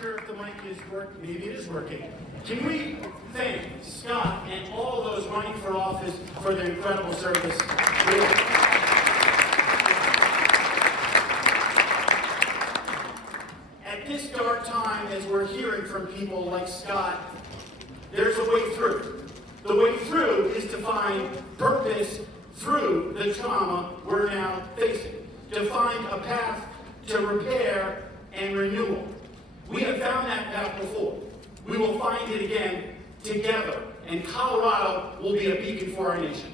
sure if the mic is working. Maybe it is working. Can we thank Scott and all those running for office for their incredible service? At this dark time, as we're hearing from people like Scott, there's a way through. The way through is to find purpose through the trauma we're now facing, to find a path to repair and renewal. We have found that path before. We will find it again together, and Colorado will be a beacon for our nation.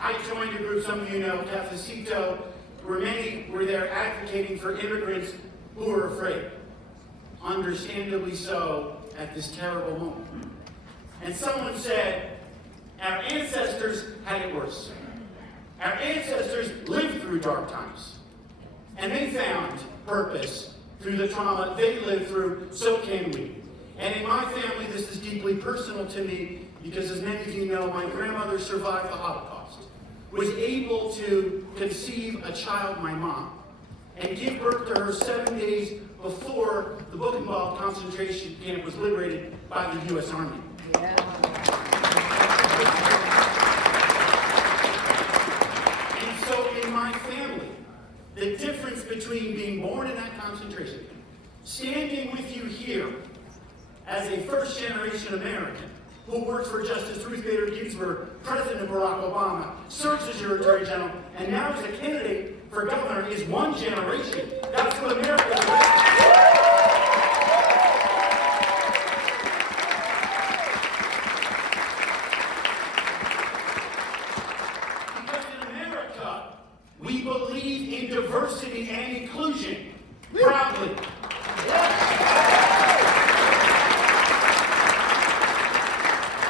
I joined a group, some of you know, Cafecito, where many were there advocating for immigrants who are afraid. Understandably so at this terrible moment. And someone said, our ancestors had it worse. Our ancestors lived through dark times. And they found purpose through the trauma they lived through, so can we. And in my family, this is deeply personal to me because, as many of you know, my grandmother survived the Holocaust, was able to conceive a child, my mom, and give birth to her 7 days before the Buchenwald concentration camp was liberated by the U.S. Army. Yeah. And so in my family, the difference between being born in that concentration camp, standing with you here as a first-generation American who worked for Justice Ruth Bader Ginsburg, President Barack Obama, serves as your Attorney General, and now is a candidate for governor, is one generation. That's what America is about. Because in America, we believe in diversity and inclusion proudly.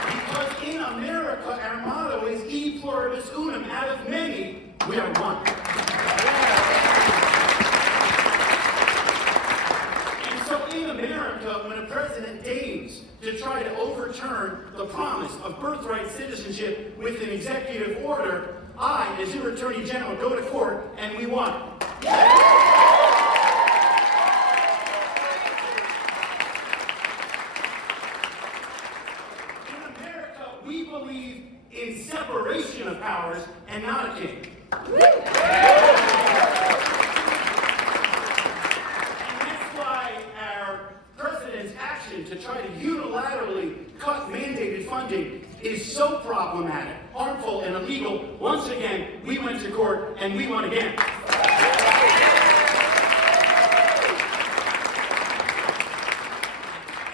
Because in America, our motto is E pluribus unum, out of many, we are one. And so in America, when a president deigns to try to overturn the promise of birthright citizenship with an executive order, I, as your Attorney General, go to court and we won. In America, we believe in separation of powers and not a king. And that's why our president's action to try to unilaterally cut mandated funding is so problematic, harmful, and illegal. Once again, we went to court and we won again.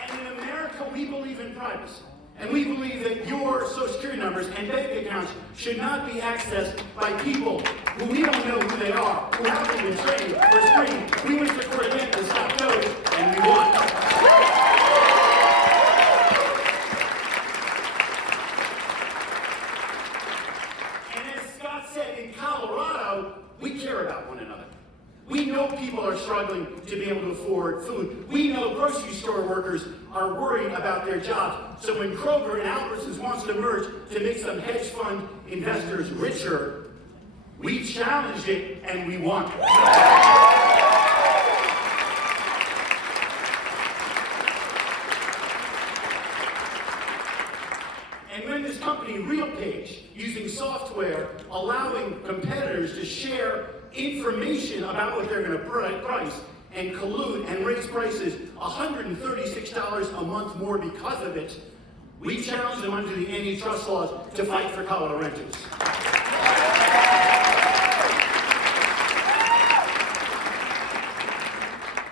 And in America, we believe in privacy. And we believe that your Social Security numbers and bank accounts should not be accessed by people who we don't know who they are, who haven't been trained or screened. We went to court again to stop those, and we won. And as Scott said, in Colorado, we care about one another. We know people are struggling to be able to afford food. We know grocery store workers are worried about their jobs. So when Kroger and Albertsons wants to merge to make some hedge fund investors richer, we challenged it and we won. And when this company, RealPage, using software, allowing competitors to share information about what they're going to price and collude and raise prices $136 a month more because of it, we challenged them under the antitrust laws to fight for Colorado renters.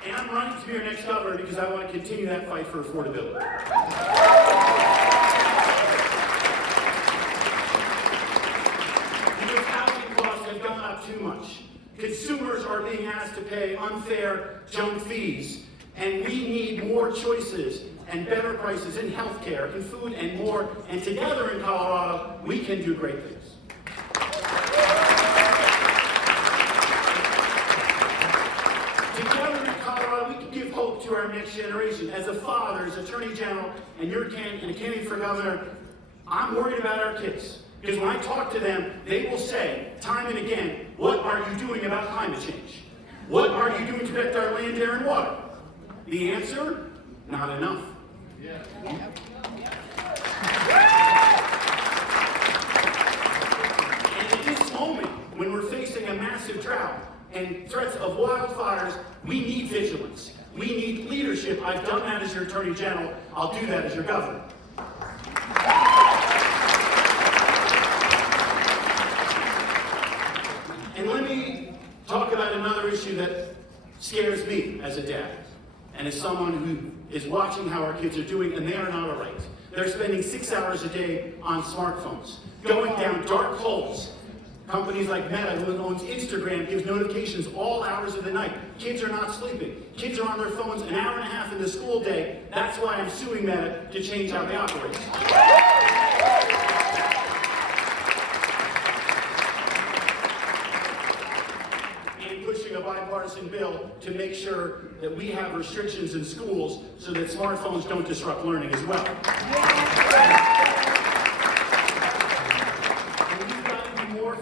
And I'm running to be your next governor because I want to continue that fight for affordability. Because housing costs have gone up too much. Consumers are being asked to pay unfair junk fees, and we need more choices and better prices in healthcare, in food, and more. And together in Colorado, we can do great things. Together in Colorado, we can give hope to our next generation. As a father, as Attorney General, and you're a candidate for governor, I'm worried about our kids. Because when I talk to them, they will say, time and again, what are you doing about climate change? What are you doing to protect our land, air, and water? The answer? Not enough. Yeah. And at this moment, when we're facing a massive drought and threats of wildfires, we need vigilance. We need leadership. I've done that as your Attorney General. I'll do that as your governor. And let me talk about another issue that scares me as a dad and as someone who is watching how our kids are doing, and they are not all right. They're spending 6 hours a day on smartphones, going down dark holes. Companies like Meta, who owns Instagram, gives notifications all hours of the night. Kids are not sleeping. Kids are on their phones an hour and a half in the school day. That's why I'm suing Meta to change how they operate. And pushing a bipartisan bill to make sure that we have restrictions in schools so that smartphones don't disrupt learning as well.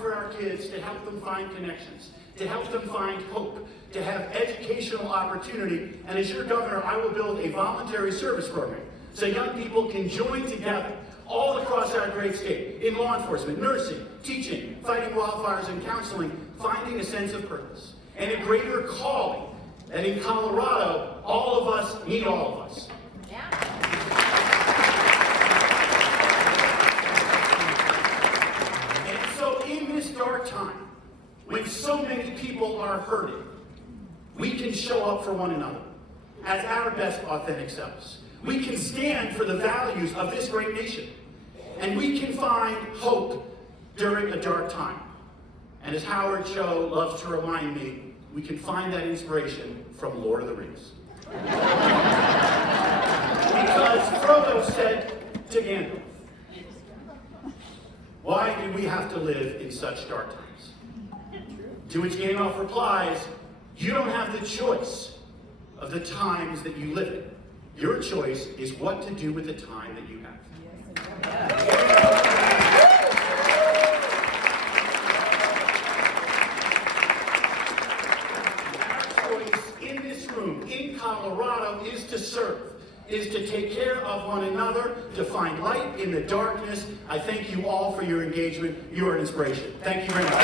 For our kids, to help them find connections, to help them find hope, to have educational opportunity. And as your governor, I will build a voluntary service program so young people can join together all across our great state in law enforcement, nursing, teaching, fighting wildfires, and counseling, finding a sense of purpose and a greater calling. And in Colorado, all of us need all of us. Dark time, when so many people are hurting, we can show up for one another as our best authentic selves. We can stand for the values of this great nation, and we can find hope during a dark time. And as Howard Cho loves to remind me, we can find that inspiration from Lord of the Rings. Because Frodo said to Gandalf, why do we have to live in such dark times? To which Gandalf replies, you don't have the choice of the times that you live in. Your choice is what to do with the time that you have. Our choice in this room, in Colorado, is to serve. Is to take care of one another, to find light in the darkness. I thank you all for your engagement. You are an inspiration. Thank you very much.